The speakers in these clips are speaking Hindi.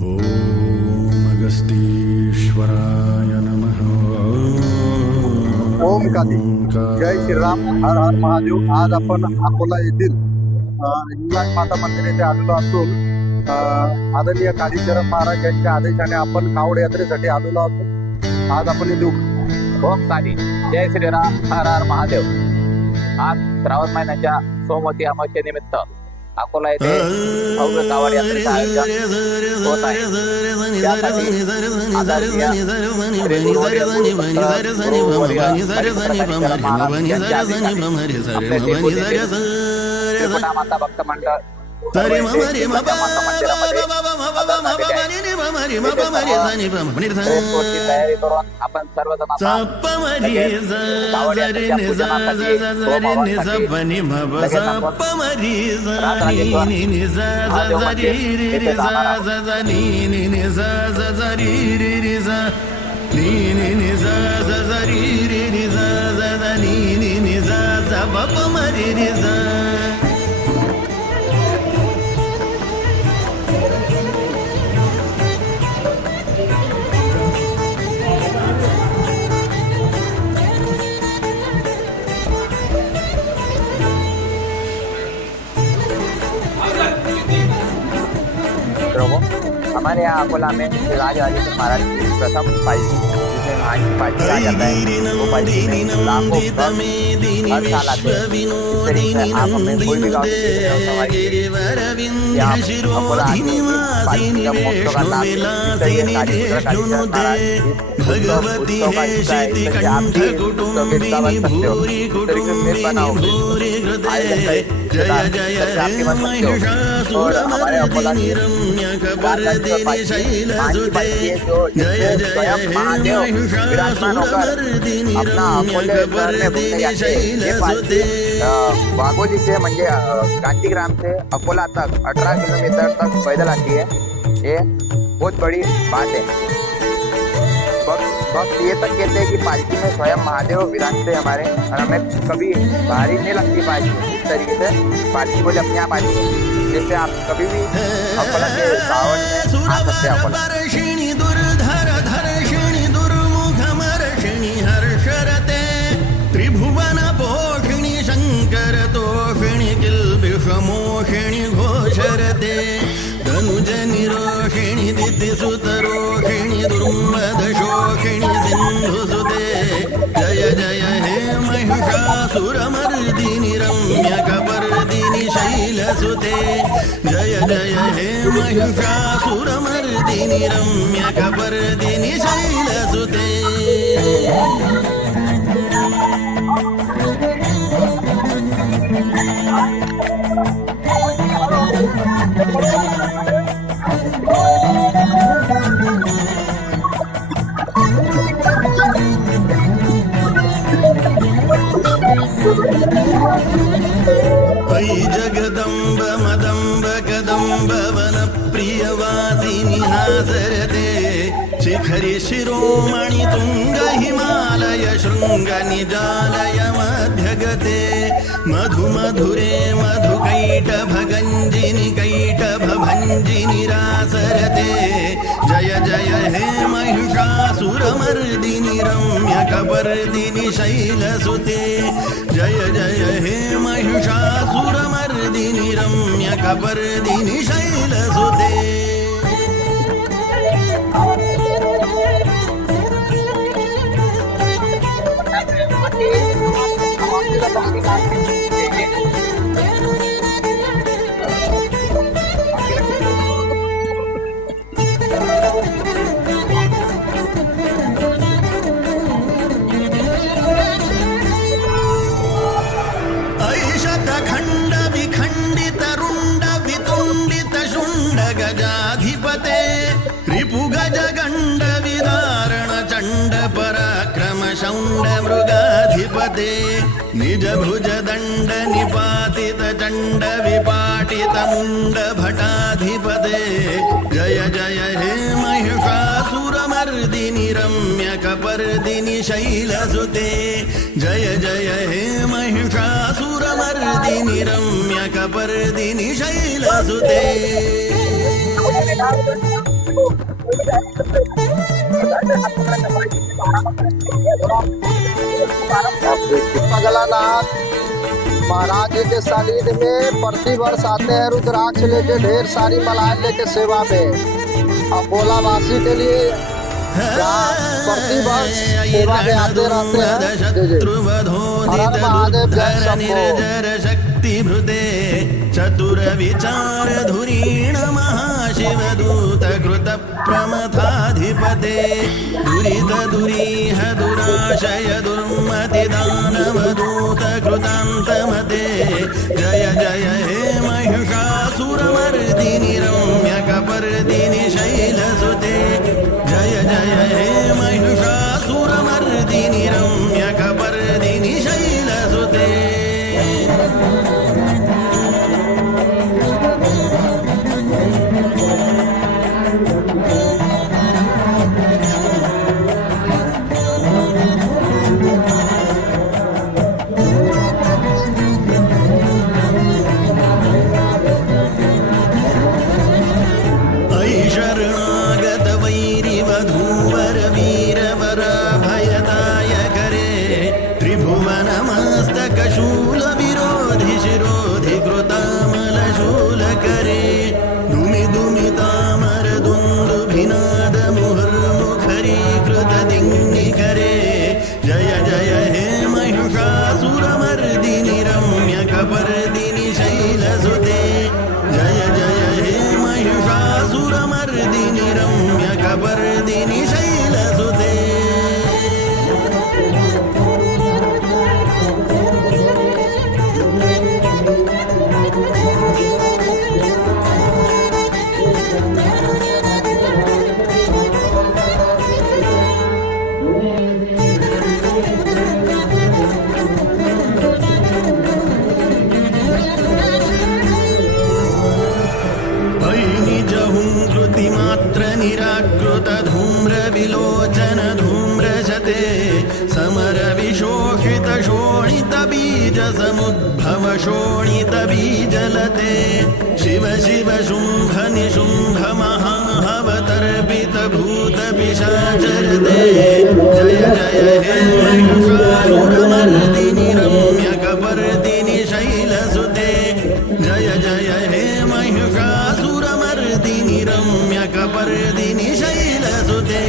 ओम अगस्तीश्वराय नमः। ओम काली जय श्रीराम हर हर महादेव। आज आपण अकोला येथील हिंगलाज माता मंदिर येथे आलेलो असून आदरणीय कालीचरण महाराज यांच्या आदेशाने आपण कावड यात्रेसाठी आलेलो असून आज आपण इथे ओम काली जय श्रीराम हर हर महादेव। आज श्रावण महिन्याच्या सोमवती अमावस्येनिमित्त अकोला येथे भव्य कावड यात्रेचे आयोजन होत आहे। त्यासाठी आदरणीय श्री गुरुवर्य त्रिपुटा माता भक्त मंडळ तयारी करून आपण सर्वजण हमारे यहाँ अकोला में राजराजेश्वर महाराज की प्रथम पालकी जिसे महाराज पालकी कहा जाता है, वो पालकी में लाखों भक्त हर साल आते हैं। इस तरीके से आप हमें कोई भी गाँव से यहाँ अकोला आके पालकी का महोत्सव का लाभ ले सकते हैं। कालीचरण महाराज भगवती है श्रुति कंठ कुटुंबिनी भूरि कुटुंबिनी जय जय हे महिषासुरमर्दिनी रम्यकपर्दिनी शैलसुते जय जय हे महिषासुरमर्दिनी रम्यकपर्दिनी शैलसुते। वाघोली से म्हणजे कांचीग्राम से अकोला तक 18 किलोमीटर तक पैदल आती है। ये बहुत बड़ी बात है। भक्त ये तक कहते हैं कि पालकी में स्वयं महादेव विराजते हमारे, और हमें कभी भारी नहीं लगती पालकी। इस तरीके से पालकी बोले अपने आप आती है। जैसे आप कभी भी अकोला के सावन में आ सकते हैं। अकोला त्रिभुवन पोषिणी शंकर तोषिणी किल्बिषमोषिणी घोषरते धनुज निरोषिणी दितिसुतरोषिणी दुर्मदशोषिणी सिन्धुसुते जय जय हे महिषासुरमर्दिनी रम्यकपर्दिनी शैलसुते जय जय हे महिषासुरमर्दिनी रम्यकपर्दिनी शैलसुते। ऐ जगदम्ब मदम्ब कदम्ब वन प्रियवासिनी हासरते शिखरि शिरोमणि तुंग हिमालय शृंग निजालय मध्यगते मधु मधुरे मधुकैटभ गंजिनि कैटभ भंजिनि रासरते जय जय हे महिषासुरमर्दिनि रम्यकपर्दिनि शैलसुते जय जय हे महिषासुरमर्दिनि रम्यकपर्दिनि शैलसुते। ऐशतखण्ड विखण्डित रुण्ड वितुण्डित शुण्ड गजाधिपते रिपुगज गण्ड विदारण चण्ड पराक्रम शौण्ड मृगाधिपते निज भुज दण्ड निपातित चण्ड विपाटित मुण्ड भटाधिपते जय जय हे महिषासुरमर्दिनि रम्यकपर्दिनि शैलसुते जय जय हे महिषासुरमर्दिनि रम्यकपर्दिनि शैलसुते। पगलानाथ महाराज जी के सानिध्य में प्रति वर्ष आते हैं रुद्राक्ष लेके ढेर सारी मलाएं लेके सेवा में। अकोला वासी के लिए प्रति वर्ष सेवा में आते रहते हैं। जय जय। हर हर महादेव, जय शंभो। शक्ति भृते चतुर विचार धुरीण महाशिवदूत कृत प्रमथाधिपते दुरित दुरीह दुराशय दुर्मति दानवदूत कृतान्तमते जय जय हे महिषासुरमर्दिनि रम्यकपर्दिनि शैलसुते जय जय हे महिषासुरमर्दिनि रम्यकपर्दिनि शैलसुते। शरणागत वैरिवधूवर वीरवर भयदायकरे त्रिभुवनमस्तकशूल विरोधि शिरोधि कृतामलशूलकरे दुमि दुमितामर दुन्दुभिनाद मुहुर्मुखरीकृत दिङ्निकरे जय जय हे महिषासुरमर्दिनि रम्यकपर्दिनि शैलसुते जय जय हे महिषासुरमर्दिनि रम्यकपर्दिनि शैलसुते। निराकृत धूम्र विलोचन धूम्रशते समर विशोषित शोणित बीज समुद्भव शोणित बीजलते शिव शिव शुंभ निशुंभ महाहवतर्पित भूत पिशाचरते जय जय हे महिषासुरमर्दिनि रम्यकपर्दिनि शैलसुते जय जय हे महिषासुरमर्दिनि रम्यकपर्दिनि शैलसुते।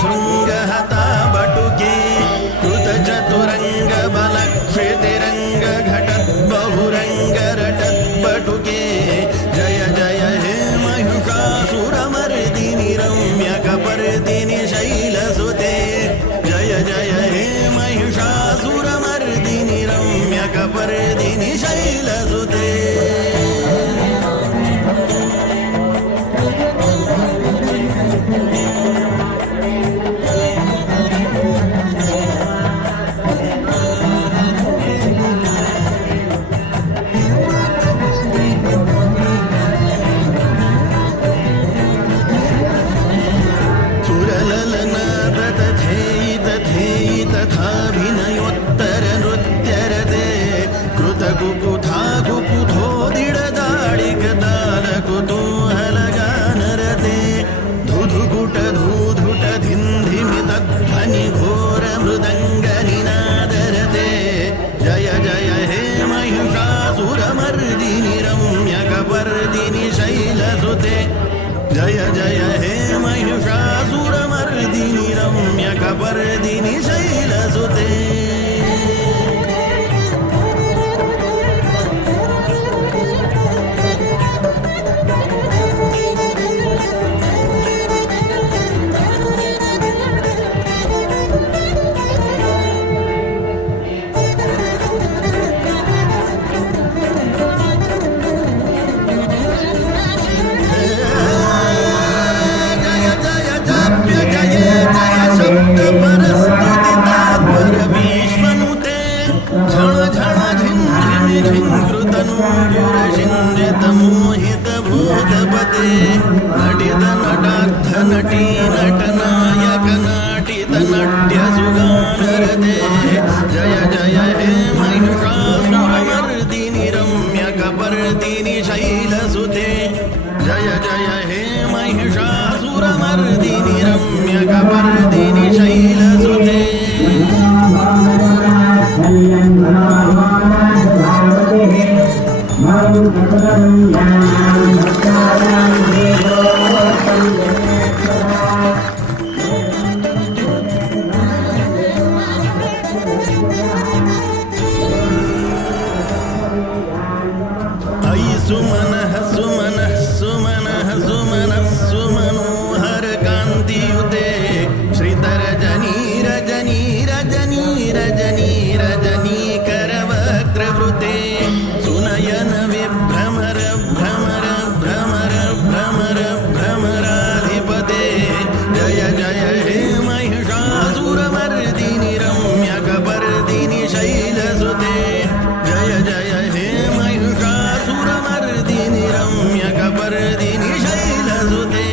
शृंगहता बटुके कृतचतुरंग बलक्षेतिरंग घटत बहुरंग रटत बटुके जय जय हे महिषासुरमर्दिनि रम्यकपर्दिनि शैलसुते जय जय हे महिषासुरमर्दिनि रम्यकपर्दिनि शैलसुते। तथाभिनयोत्तर नृत्यरते कृतकुकुथा कुकुथोदिडदाडिकदाल कुतूहलगानरते धुधुकुट धूधुट धिन्धिमितध्वनि घोर मृदङ्गनिनादरते जय जय हे महिषासुरमर्दिनि रम्यकपर्दिनि शैलसुते जय जय हे महिषासुरमर्दिनि रम्यकपर्दिनि शैलसुते। अधिपते नटित नटार्थ नटी नटनायक नाटित नट्य सुगानरते जय जय हे महिषासुरमर्दिनि रम्यकपर्दिनि शैलसुते जय जय हे महिषासुरमर्दिनि रम्यकपर्दिनि शैलसुते अयि सुमनः सुमनः सुमनः सुमनः सुमनोहर कान्तियुते श्रितरजनी रजनी रजनी रजनी रजनी करवक्त्रवृते सुनयन विभ्रमर भ्रमर भ्रमर भ्रमर भ्रमराधिपते जय जय हे महिषासुरमर्दिनि रम्यकपर्दिनि शैलसुते जय जय हे महिषासुरमर्दिनि रम्यकपर्दिनि शैलसुते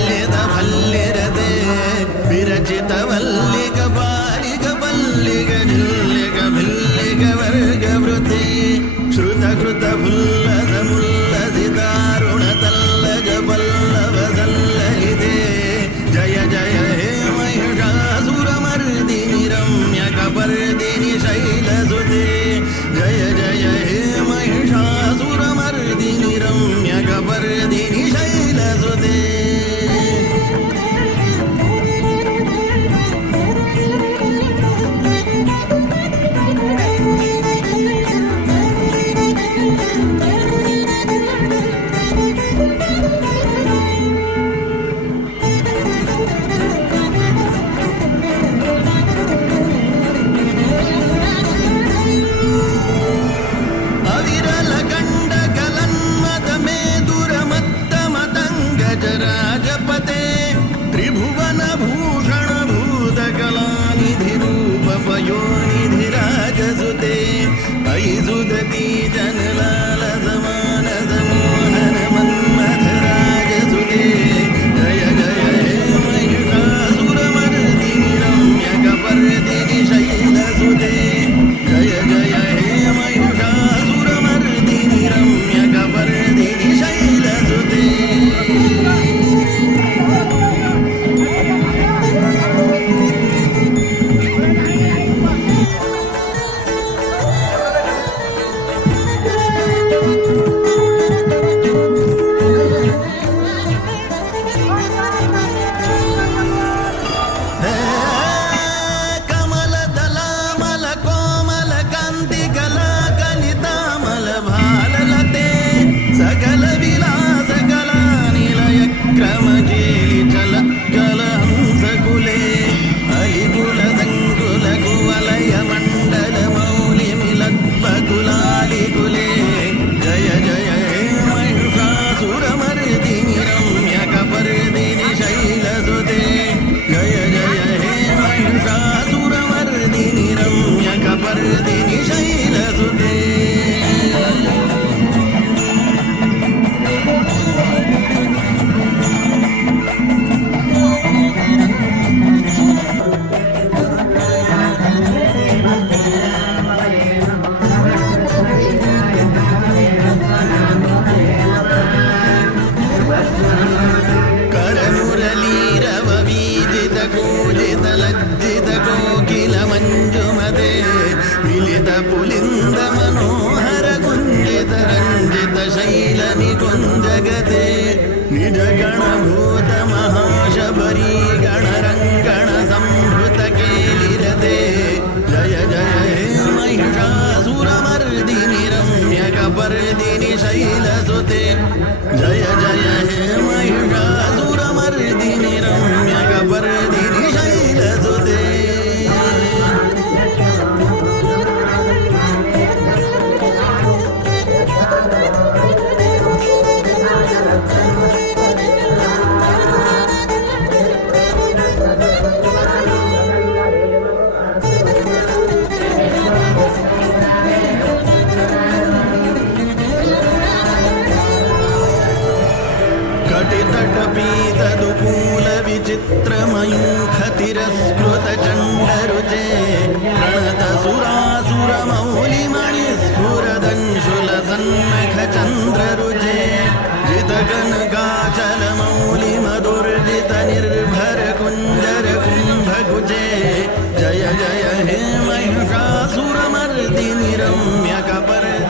ಮಹಿದಮಹಾವಮಲ್ಲಮದಲ್ಲಿಗವಲ್ಲಿದರಲ್ಲಿದಭಲ್ಲಿರದೆ ವಿರಚಿತವಲ್ಲಿಗ ಬಾಲಿಗ ಬಲ್ಲಿಗ ಜಿಲ್ಲಿಗ ಭಿಲ್ಲಿಗ ವರ್ಗವೃತಿ ಶ್ರುತಕೃತ ಭುಲ್ಲದ ಮುಲ್ಲಸಿದಾರುಣ ತಲ್ಲಗ ಪಲ್ಲವ ಸಲ್ಲಹಿತೆ ಜಯ ಜಯ ಹೇ महिषासुरमर्दिनि रम्यकपर्दिनि शैलसुते जय जय हे महिषासुरमर्दिनि रम्यकपर्दिनि शैलसुते ಅವಿರಲ ಗಂಡ ಕಲನ್ಮದ ಮೇದುರ ಮತ್ತ ಮತಂಗಜರಾಜಪತೆ ತ್ರಿಭುವನ ಭೂಷಣ ಭೂತ ಕಲಾನಿಧಿ ರೂಪ ಪಯೋನಿಧಿ ರಾಜಸುತೆ ಐಸುದತಿ ಜನಲಾಲ ಸಮಾನ ಸಮೋಹನ ಮನ್ಮಥ ರಾಜಸುತೆ ಜಯ ಜಯ ಹೇ महिषासुरमर्दिनि रम्यकपर्दिनि शैलसुते जय जय हे महिषासुरमर्दिनि रम्यकपर्दिनि शैलसुते ಕಮಲದಲಾಮಲ ಕೋಮಲ ಕಾಂತಿ ಕಲಾ ಕಲಿತಾಮಲ ಭಾಲಲತೆ ಸಕಲ ವಿಲಾಸ ಕಲಾ ನಿಲಯ ಕ್ರಮ ಕೇಲಿ ಚಲ ಕಲ ಹಂಸಕುಲೆ ಅಲಿಕುಲ ಸಂಕುಲ ಕುವಲಯ ಮಂಡಲ ಮೌಲಿ ಮಿಲತ್ಪಕುಲಾಲಿಕುಲೆ ಜಯ ಜಯ ಹೇ महिषासुरमर्दिनि रम्यकपर्दिनि शैलसुते जय जय हे महिषासुरमर्दिनि रम्यकपर्दिनि शैलसुते करमुरलीरववीजित कूजित लज्जित कोकिल मञ्जुमते मिलित पुलिन्द मनोहर कुञ्जित रञ्जित शैल निकुञ्जगते निज गणभूत महाशबरी गणरङ्गण संभृत केलिरते जय जय हे महिषासुरमर्दिनि रम्यकपर्दिनि शैलसुते जय जय हे महिषासुरमर्दिनि रम्यकपर्दिनि शैलसुते जय जय हे महिषासुरमर्दिनि रम्यकपर्दिनि